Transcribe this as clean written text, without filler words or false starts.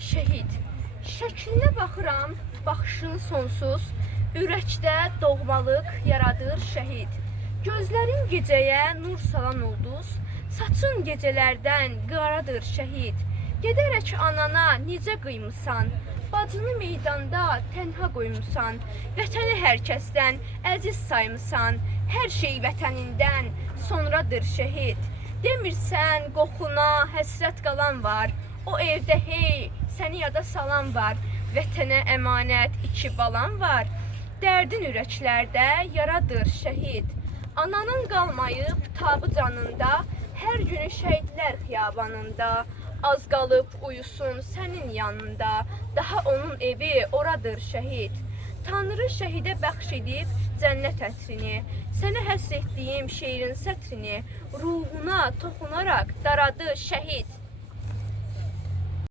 Şəhid. Şəklinə baxıram, baxışın sonsuz, ürəkdə doğmalıq yaradır şəhid. Gözlərin gecəyə nur salan ulduz, saçın gecələrdən qaradır şəhid. Gedərək anana necə qıymısan, bacını meydanda tənha qoymusan, vətəni hər kəsdən əziz saymısan, hər şey vətənindən sonradır şəhid. Demirsən qoxuna həsrət qalan var, o evdə hey səni yada salan var, vətənə əmanət iki balan var, dərdin ürəklərdə yaradır şəhid. Ananın qalmayıb tabı canında, hər günü şəhidlər xiyabanında, az qalıb uyusun sənin yanında, daha onun evi oradır şəhid. Tanrı şəhidə bəxş edib cənnət ətrini, sənə həsr etdiyim şeirin sətrini, ruhuna toxunaraq daradı şəhid.